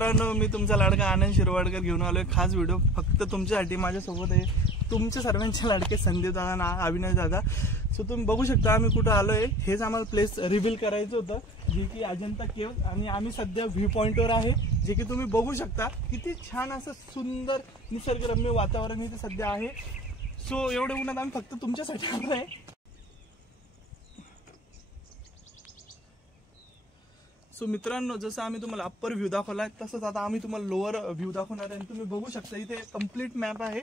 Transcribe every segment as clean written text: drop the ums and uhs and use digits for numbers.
मित्रांनो, मी तुमचा लाडका आनंद शिरवाडकर घेऊन आलोय खास व्हिडिओ फक्त तुमच्यासाठी. माझ्यासोबत आहे तुमचे सर्वांचे लाडके संदीप दादा, अविनाश दादा. सो तुम्ही बघू शकता आम्ही कुठं आलोय. हेच आम्हाला प्लेस रिव्हील करायचं होतं, जे की अजंता केव्ह. आणि आम्ही सध्या व्ह्यू पॉइंटवर आहे, जे की तुम्ही बघू शकता. किती छान असं सुंदर निसर्गरम्य वातावरण इथे सध्या आहे. सो एवढे उन्हात आम्ही फक्त तुमच्यासाठी आलोय. सो मित्रांनो, जसं आम्ही तुम्हाला अप्पर व्ह्यू दाखवला तसंच आता आम्ही तुम्हाला लोअर व्ह्यू दाखवणार आहे. तुम्ही बघू शकता इथे कम्प्लीट मॅप आहे.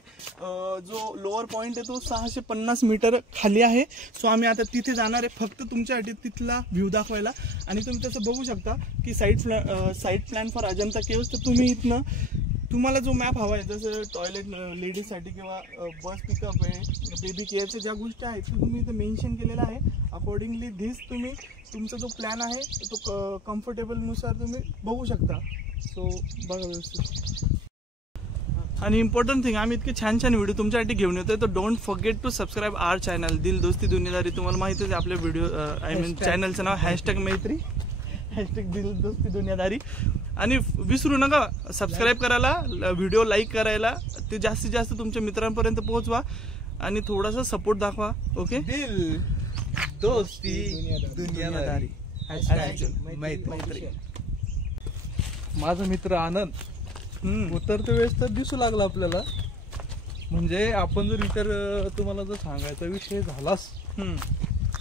जो लोअर पॉईंट आहे तो 650 मीटर खाली आहे. सो आम्ही आता तिथे जाणार आहे फक्त तुमच्यासाठी तिथला व्ह्यू दाखवायला. आणि तुम्ही तसं बघू शकता की side plan for Ajanta caves. तर तुम्ही इथनं तुम्हाला जो मॅप हवा आहे, जसं टॉयलेट लेडीजसाठी किंवा बस पिकअप आहे, बेबी केअरच्या ज्या गोष्टी आहेत ते तुम्ही इथं मेन्शन केलेलं आहे. अकॉर्डिंगली धिस तुम्ही तुमचा जो प्लॅन आहे तो कम्फर्टेबलनुसार तुम्ही बघू शकता. सो बघा व्यवस्थित. आणि इम्पॉर्टंट थिंग, आम्ही इतके छान छान व्हिडिओ तुमच्यासाठी घेऊन येतोय. तर don't forget to subscribe our channel Dil Dosti दुनियादारी. तुम्हाला माहितीच आहे आपल्या व्हिडिओ चॅनलचं नाव #मैत्री दिल दोस्ती दुनियादारी. आणि विसरू नका सबस्क्राईब करायला, व्हिडिओ लाईक करायला. ते जास्तीत जास्त तुमच्या मित्रांपर्यंत पोहोचवा आणि थोडासा सपोर्ट दाखवा. ओके. दिल दोस्ती दुनियादारी मैत्री. माझा मित्र आनंद उतरते वेळेस तर दिसू लागला आपल्याला. म्हणजे आपण जर इतर तुम्हाला जर सांगायचा विषय झालाच,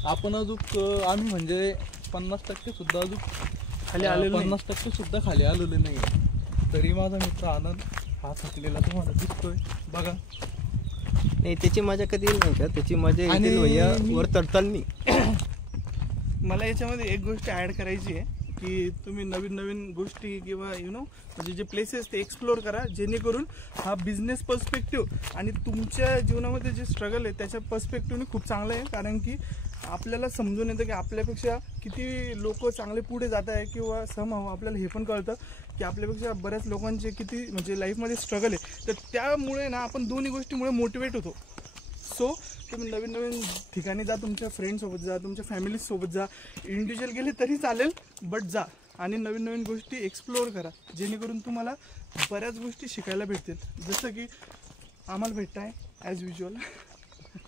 आपण अजून आम्ही म्हणजे 50% सुद्धा अजून खाली आलेलो, 50% सुद्धा खाली आलेले नाही. तरी माझा मित्र आनंद हा थकलेला तुम्हाला दिसतोय बघा. नाही, त्याची मजा कधी येईल नाही का? त्याची मजा येईल भैया वर चढताना. मला याच्यामध्ये एक गोष्ट ऍड करायची आहे की तुम्ही नवीन नवीन गोष्टी किंवा म्हणजे जे प्लेसेस ते एक्सप्लोर करा, जेणेकरून हा बिझनेस पर्स्पेक्टिव्ह आणि तुमच्या जीवनामध्ये जे स्ट्रगल आहे त्याच्या पर्स्पेक्टिव्हने खूप चांगलं आहे. कारण की आपल्याला समजून येतं की आपल्यापेक्षा किती लोक चांगले पुढे जात आहे, किंवा समहाव आपल्याला हे पण कळतं की आपल्यापेक्षा बऱ्याच लोकांचे किती म्हणजे लाईफमध्ये स्ट्रगल आहे. तर त्यामुळे ना आपण दोन्ही गोष्टीमुळे मोटिवेट होतो. सो तुम्ही नवीन नवीन ठिकाणी जा, तुमच्या फ्रेंडसोबत जा, तुमच्या फॅमिलीसोबत जा, इंडिव्हिज्युअल गेले तरी चालेल, बट जा आणि नवीन नवीन गोष्टी एक्सप्लोअर करा, जेणेकरून तुम्हाला बऱ्याच गोष्टी शिकायला भेटतील. जसं की आम्हाला भेटत आहे ॲज युज्युअल.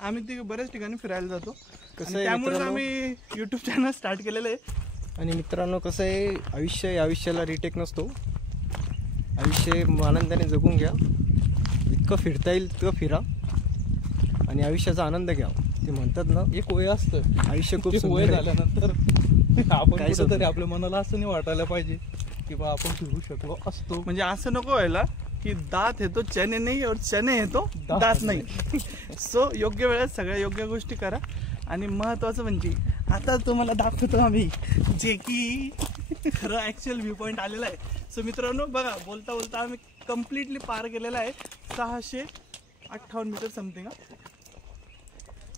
आम्ही ते बऱ्याच ठिकाणी फिरायला जातो, त्यामुळे आम्ही यूट्यूब चॅनल स्टार्ट केलेलं आहे. आणि मित्रांनो, कसं आहे, आयुष्याला रिटेक नसतो. आयुष्य आनंदाने जगून घ्या. इतकं फिरता येईल तितकं फिरा आणि आयुष्याचा आनंद घ्या. ते म्हणतात ना, एक वय असतं, आयुष्य खूप वय झाल्यानंतर आपण कुठेतरी आपल्या मनाला असं नाही वाटायला पाहिजे की बा आपण फिरू शकलो असतो. म्हणजे असं नको व्हायला की दात है तो चने नाही और चने है तो दात नाही. सो योग्य वेळेत सगळ्या योग्य गोष्टी करा. आणि महत्वाचं म्हणजे आता तुम्हाला दाखवतो आम्ही जे की खरं ॲक्च्युअल व्ह्यू पॉईंट आलेला आहे. सो मित्रांनो बघा, बोलता बोलता आम्ही कम्प्लिटली पार केलेला आहे 658 मीटर समथिंग.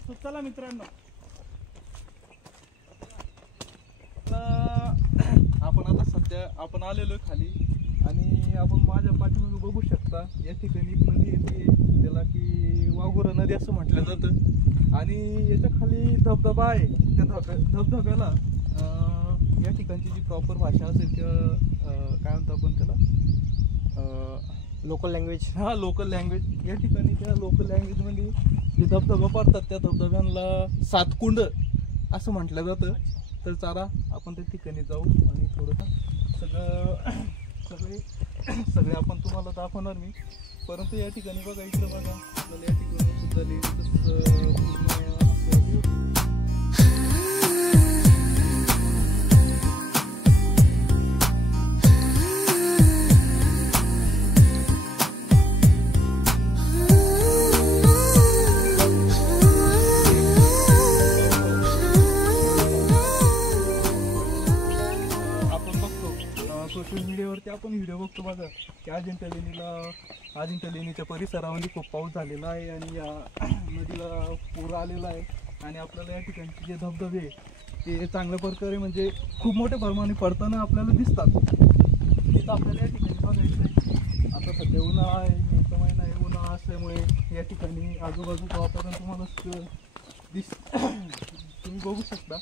सो चला मित्रांनो, आपण आता सध्या आपण आलेलो खाली आणि आपण माझ्या पाठीमागे बघू शकता या ठिकाणी एक नदी येते, त्याला की वाघोरा नदी असं म्हटलं जातं. आणि याच्या खाली धबधबा आहे. त्या धबधब्याला या ठिकाणची जी प्रॉपर भाषा असेल किंवा काय म्हणतो आपण त्याला, लोकल लँग्वेज. हा, लोकल लँग्वेज. या ठिकाणी त्या लोकल लँग्वेजमध्ये जे धबधबा पडतात त्या धबधब्यांना 7 कुंड असं म्हटलं जातं. तर चला आपण त्या ठिकाणी जाऊ आणि थोडंसं सगळे आपण तुम्हाला दाखवणार मी. परंतु या ठिकाणी बघा, इकडं बघा, आपल्याला या ठिकाणी सुद्धा लेडीज सोशल मीडियावरती आपण व्हिडिओ बघतो बघा की अजिंठा लेणीच्या परिसरामध्ये खूप पाऊस झालेला आहे आणि या नदीला पूर आलेला आहे. आणि आपल्याला या ठिकाणचे जे धबधबे ते चांगल्या प्रकारे म्हणजे खूप मोठ्या प्रमाणे पडताना आपल्याला दिसतात. तिथं आपल्याला या ठिकाणी बघायचं आहे. आता सध्या उन्हाळा आहे, मेचा महिना आहे. उन्हाळा असल्यामुळे या ठिकाणी आजूबाजूचं वातावरण तुम्हाला तुम्ही बघू शकता.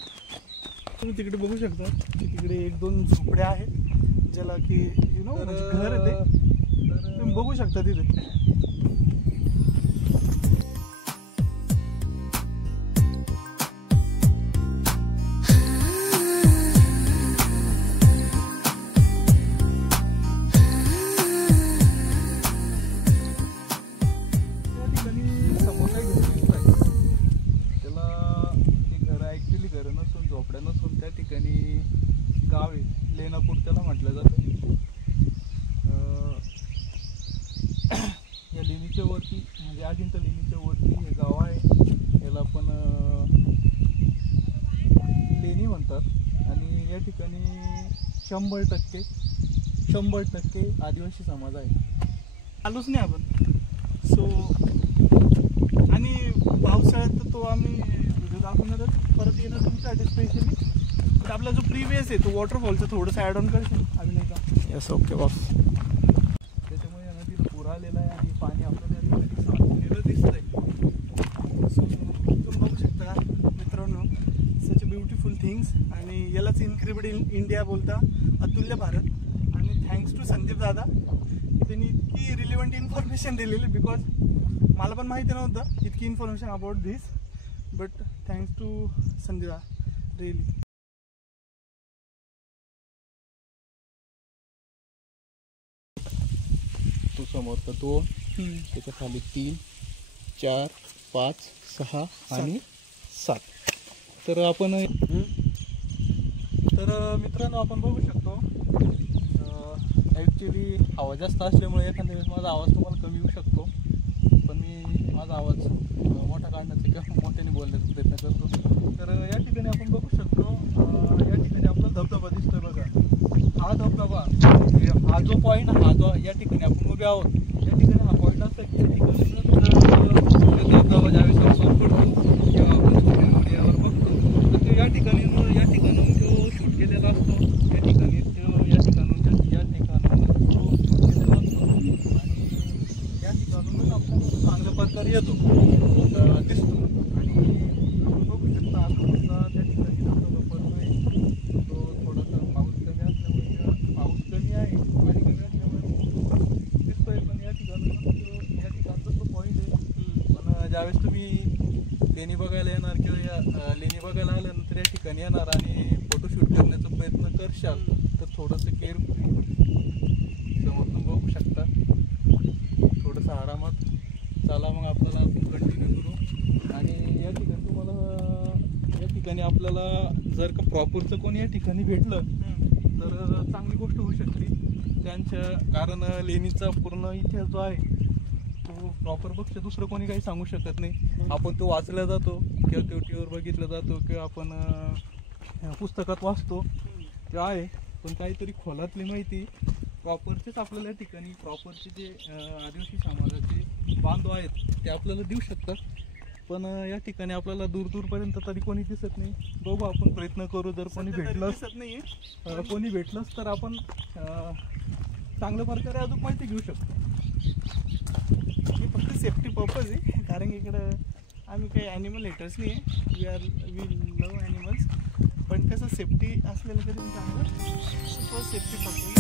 तुम्ही तिकडे बघू शकता की तिकडे 1-2 झोपड्या आहेत ज्याला की यु नो घर आहे ते तुम्ही बघू शकता तिथे. गाव आहे लेनापूर त्याला म्हटलं जातं. या लेणीच्या वरती म्हणजे अजिंठा लेणीच्या वरती हे गाव आहे. याला पण लेणी म्हणतात आणि या ठिकाणी 100% आदिवासी समाज आहे. आलोच नाही आपण. सो आणि पावसाळ्यात तर तो आम्ही व्हिडिओ दाखवणारच परत येणार तुमच्यासाठी स्पेशली. तर आपला जो प्रिव्हियस आहे तो वॉटरफॉलचं थोडंसं ॲड ऑन करशील आम्ही नाही का? Yes okay boss. त्याच्यामुळे नदीला पूर आलेला आहे आणि पाणी आपल्याला साचलेलं दिसतंय. सो तुम्ही बघू शकता मित्रांनो सच ब्युटिफुल थिंग्स. आणि यालाच इनक्रेडिबल इंडिया बोलता, अतुल्य भारत. आणि थँक्स टू संदीप दादा, त्यांनी इतकी रिलेव्हंट इन्फॉर्मेशन दिलेली. बिकॉज मला पण माहिती नव्हतं इतकी information about this. But thanks to Sandeep दादा रिअली. तो समोरचा 2, त्याच्या खाली 3, 4, 5, 6 आणि 7. तर आपण मित्रांनो आपण बघू शकतो. ॲक्च्युली आवाज जास्त असल्यामुळे एखाद्या वेळेस माझा आवाज तुम्हाला कमी येऊ शकतो. पण मी माझा आवाज मोठा काढण्याचा किंवा मोठ्याने बोलण्याचा प्रयत्न करतो. तर या ठिकाणी आपण बघू शकतो. या ठिकाणी आपला धबधबा दिसतोय बघा. हा धबधबा हा जो पॉईंट हा जो या ठिकाणी आपण उभे आहोत या ठिकाणी हा पॉईंट असं की या ठिकाणी धबधबा ज्यावेळेस आपण पडतो किंवा आपण सोशल मीडियावर बघतो तर तो या ठिकाणून तो शूट केलेला असतो. या ठिकाणी तो या ठिकाणून तो शूट केलेला असतो आणि या ठिकाणूनच आपल्याला चांगल्या प्रकारे येतो दिसतो. आणि आपण बघू शकता आता त्या ठिकाणी धबधबा पडतोय. तो थोडासा पाऊस कमी असल्यामुळे पाऊस कमी आहे पाणी कमी असल्यामुळे दिसतोय. पण या ठिकाणचा तो पॉईंट आहे. पण ज्यावेळेस तुम्ही लेणी बघायला येणार किंवा या लेणी बघायला आल्यानंतर या ठिकाणी येणार आणि फोटोशूट करण्याचा प्रयत्न करशाल तर थोडंसं केअरफुली समोरून बघू शकता. थोडंसं आरामात चला मग आपल्याला आपण कंटिन्यू करू. आणि या ठिकाणी तुम्हाला या ठिकाणी आपल्याला जर का प्रॉपरचं कोणी या ठिकाणी भेटलं तर चांगली गोष्ट होऊ शकते त्यांच्या. कारण लेणीचा पूर्ण इतिहास जो आहे तो प्रॉपर बघतो दुसरं कोणी काही सांगू शकत नाही. आपण तो वाचला जातो किंवा टीव्हीवर बघितला जातो किंवा आपण पुस्तकात वाचतो ते आहे. पण काहीतरी खोलातली माहिती प्रॉपरचेच आपल्याला या ठिकाणी प्रॉपरचे जे आदिवासी समाजाचे बांधव आहेत ते आपल्याला देऊ शकतात. पण या ठिकाणी आपल्याला दूरपर्यंत तरी कोणी दिसत नाही. बघू आपण प्रयत्न करू. जर कोणी भेटलंच तर आपण चांगल्या प्रकारे अजून माहिती घेऊ शकतो. हे फक्त सेफ्टी पर्पज आहे. कारण इकडं आम्ही काही ॲनिमल हेटर्स नाही आहे. We love animals. पण कसं सेफ्टी असलेलं तरी पण चांगलं सेफ्टी पर्पज.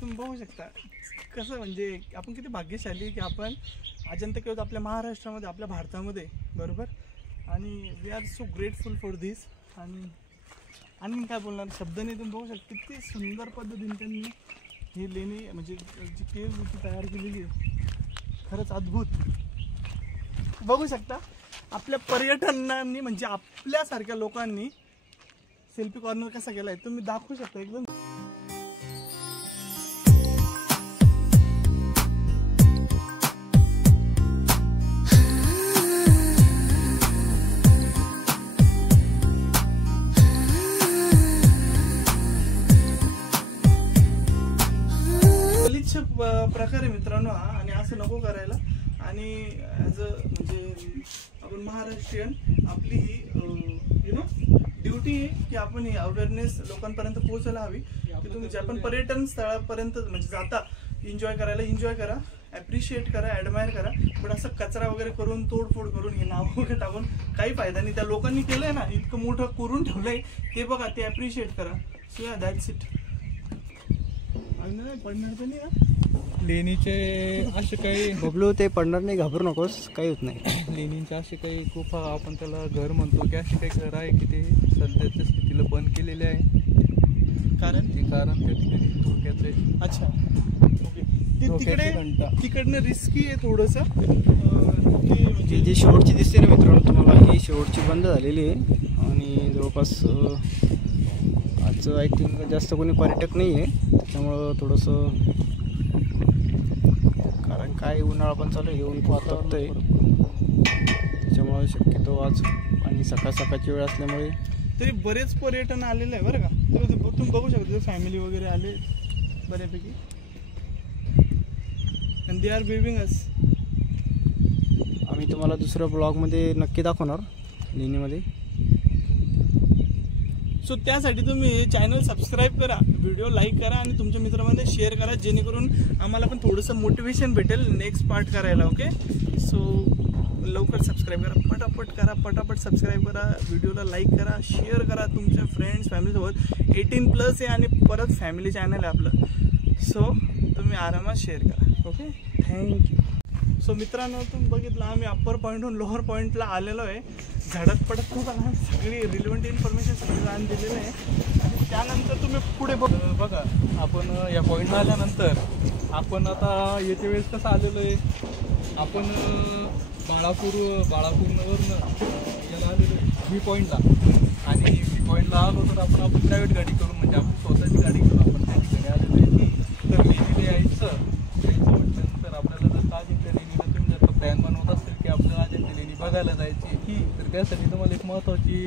तुम्ही बघू शकता कसं म्हणजे आपण किती भाग्यशाली की आपण अजंता केव्ज आपल्या महाराष्ट्रामध्ये आपल्या भारतामध्ये बरोबर. आणि we are so grateful for this. आणि काय बोलणार शब्दाने तुम्ही बघू शकता किती सुंदर पद्धतीने त्यांनी ही लेणी म्हणजे जी केव्ज तयार केलेली आहे खरंच अद्भुत. बघू शकता आपल्या पर्यटनांनी म्हणजे आपल्यासारख्या लोकांनी सेल्फी कॉर्नर कसा केला आहे तुम्ही दाखवू शकता एकदम. प्रकार आहे मित्रांनो हा. आणि असं नको करायला. आणि ॲज अ म्हणजे आपण महाराष्ट्रीयन आपली ही यु नो ड्युटी शेवटी की आपण ही अवेअरनेस लोकांपर्यंत पोहोचायला हवी की तुम्ही ज्या पण पर्यटन स्थळापर्यंत म्हणजे जाता एन्जॉय करा, ॲप्रिशिएट करा, ॲडमायर करा, पण असं कचरा वगैरे करून तोडफोड करून हे नाव वगैरे टाकून काही फायदा नाही. त्या लोकांनी केलंय ना, इतकं मोठं करून ठेवलंय ते बघा, ते ॲप्रिशिएट करा. सो या दॅट्स इट. पडणार तर नाही ना लेणीचे असे काही बबलू, ते पडणार नाही, घाबरू नकोस, काही होत नाही. लेणींचे असे काही गुफा आपण त्याला घर म्हणतो की असे काही घर आहे की ते सध्याच्या स्थितीला बंद केलेले आहे. कारण त्या ठिकाणी धोक्याचे. अच्छा ओके. तिकडनं रिस्की आहे थोडंसं. ती जी शेवटची दिसते ना मित्रांनो तुम्हाला, ही शेवटची बंद झालेली आहे आणि जवळपास आजचं आय थिंक जास्त कोणी पर्यटक नाही आहे, त्याच्यामुळं थोडंसं, कारण काय उन्हाळा पण चालू आहे, येऊन वातावतंय, त्याच्यामुळं शक्यतो आज आणि सकाळची वेळ असल्यामुळे तरी बरेच पर्यटन आलेले आहे बरं का. तुम्ही बघू शकता फॅमिली वगैरे आले बऱ्यापैकी. अँड दे आर वेविंग अस. आम्ही तुम्हाला दुसऱ्या ब्लॉगमध्ये नक्की दाखवणार लेणीमध्ये. सो त्यासाठी तुम्ही चॅनल सबस्क्राईब करा, व्हिडिओ लाईक करा आणि तुमच्या मित्रांमध्ये शेअर करा, जेणेकरून आम्हाला पण थोडंसं मोटिवेशन भेटेल नेक्स्ट पार्ट करायला. ओके. सो लवकर सबस्क्राईब करा, पटापट सबस्क्राईब करा, व्हिडिओला लाईक करा, शेअर करा तुमच्या फ्रेंड्स फॅमिलीसोबत. 18+ आहे आणि परत फॅमिली चॅनल आहे आपलं. सो तुम्ही आरामात शेअर करा. Okay, thank you. सो मित्रांनो, तुम्ही बघितलं आम्ही अप्पर पॉईंटहून लोअर पॉईंटला आलेलो आहे. झडत पडत खूप आहे, सगळी रिलेव्हंट इन्फॉर्मेशन सगळी जाण दिलेलं आहे. आणि त्यानंतर तुम्ही पुढे बघा, आपण या पॉईंटला आल्यानंतर आपण आता येते वेळेस कसं आलेलो आहे, आपण बाळापूरवरनं याला आलेलो आहे व्ही पॉईंटला. आणि व्ही पॉईंटला आलो तर आपण आपली प्रायव्हेट गाडी करून, म्हणजे आपण स्वतःची गाडी करून आपण त्या ठिकाणी आलेलो आहे. तर लेणीला यायचं म्हटल्यानंतर आपल्याला जर अजिंठा लेणीला तुम्ही जर प्लॅन बनवत असेल की आपल्याला अजिंठा लेणी बघायला जायची, तर त्यासाठी तुम्हाला एक महत्त्वाची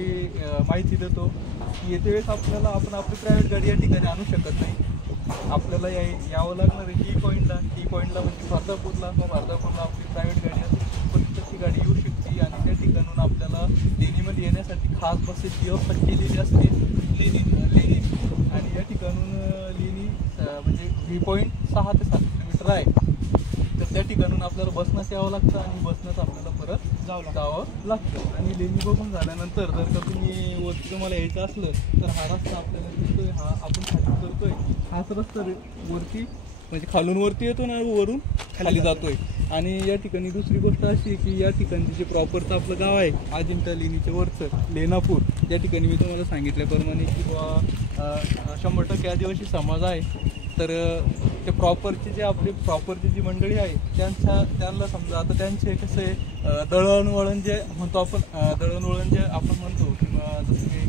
माहिती देतो की येते वेळेस आपण आपली प्रायव्हेट गाडी या ठिकाणी आणू शकत नाही. आपल्याला यावं लागणार आहे टी पॉईंटला म्हणजे भारदापूरला. मग भारदापूरला आपली प्रायव्हेट गाडी असेल, पर्यटनची गाडी येऊ शकते आणि त्या ठिकाणून आपल्याला लेणीमध्ये येण्यासाठी खास बसेसची व्यवस्था केलेली असते लेणी. आणि या ठिकाणून लेणी म्हणजे व्ही पॉईंट 6 ते 7 किलोमीटर आहे. तर त्या ठिकाणून आपल्याला बसनंच यावं लागतं आणि बसनंच आपल्याला परत जावं लागतं. आणि लेणी बघून झाल्यानंतर जर का तुम्ही वरती तुम्हाला यायचं असलं तर हा रस्ता आपल्याला दिसतोय, हा आपण खाली करतोय, हाच रस्ता वरती म्हणजे खालून वरती येतो ना, वरून खाली जातोय. आणि या ठिकाणी दुसरी गोष्ट अशी आहे की या ठिकाणी जे प्रॉपरचं आपलं गाव आहे अजिंठा लेणीच्या वरचं लेणापूर, या ठिकाणी मी तुम्हाला सांगितल्याप्रमाणे की बाबा 100% आदिवासी समाज आहे. तर ते प्रॉपरची जी मंडळी आहे त्यांना समजा आता त्यांचे कसे दळणवळण जे म्हणतो आपण, किंवा जसं की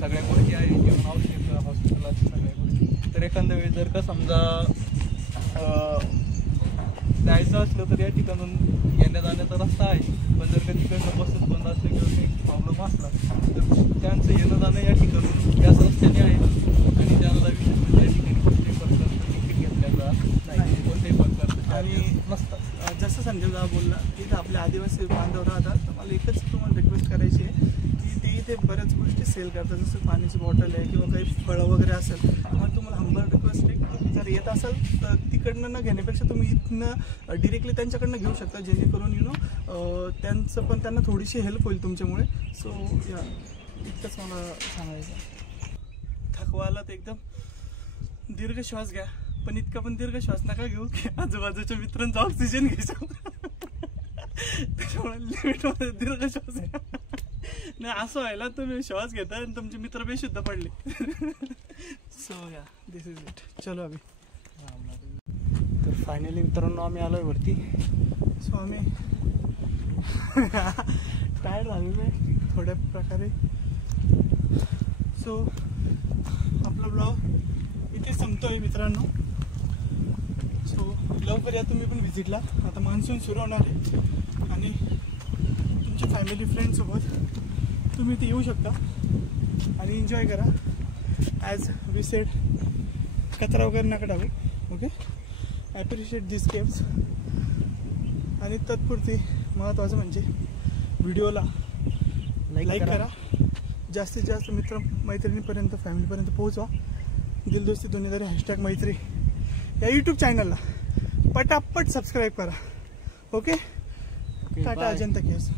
सगळ्या गोष्टी आहे, जेवण औषध हॉस्पिटलाच्या सगळ्या गोष्टी. तर एखाद्या वेळेस जर का समजा जायचं असलं तर या ठिकाणून येण्या जाण्याचा रस्ता आहे, पण जर का तिकडनं बसेस बंद असले किंवा काही प्रॉब्लेम असला तर त्यांचं येणं जाणं या ठिकाणून याच रस्त्याने आहे. आणि त्याला विशेष म्हणजे या ठिकाणी कोणत्याही प्रकारचं तिकीट घेतलं जात नाही, कोणत्याही प्रकारचं आणि नसतं. जसं संजय दादा बोलला की इथं आपले आदिवासी बांधव राहतात, तर मला एकच तुम्हाला रिक्वेस्ट करायची आहे की ते इथे बऱ्याच गोष्टी सेल करतात, जसं पाण्याची बॉटल आहे किंवा काही फळं वगैरे असेल. मग तुम्हाला हंबल रिक्वेस्ट आहे की जर येत असाल तर तिकडनं न घेण्यापेक्षा तुम्ही इथनं डिरेक्टली त्यांच्याकडनं घेऊ शकता, जेणेकरून त्यांना थोडीशी हेल्प होईल तुमच्यामुळे. सो या इतकंच मला सांगायचं. थकवा आला तर एकदम दीर्घ श्वास घ्या, पण इतका पण दीर्घ श्वास नका घेऊ की आजूबाजूच्या मित्रांचा ऑक्सिजन घ्यायचा. त्याच्यामुळे लिमिटमध्ये दीर्घ श्वास घ्या. नाही असं व्हायला तुम्ही श्वास घेता आणि तुमचे मित्र बेशुद्ध पडले. सो या दिस इज इट. चलो अभि. तर फायनली मित्रांनो आम्ही आलोय वरती. सो आम्ही टायर्ड झालेलो आहे थोड्या प्रकारे. सो आपला ब्लॉग इथे संपतोय मित्रांनो. सो लवकर या तुम्ही पण व्हिजिटला. आता मान्सून सुरू होणार आहे आणि तुमच्या फॅमिली फ्रेंडसोबत तुम्ही इथे येऊ शकता आणि एन्जॉय करा. ॲज वी सेड, कचरा वगैरे नका टाकू. ओके, ॲप्रिशिएट दिस गेम्स. आणि तत्पुरती महत्त्वाचं म्हणजे व्हिडिओला लाईक करा, जास्तीत जास्त मित्र मैत्रिणीपर्यंत फॅमिलीपर्यंत पोहोचवा. दिलदोस्ती दुनियादारी #मैत्री या यूट्यूब चॅनलला पटापट सबस्क्राईब करा. Okay, Tata bye. अजंता केस.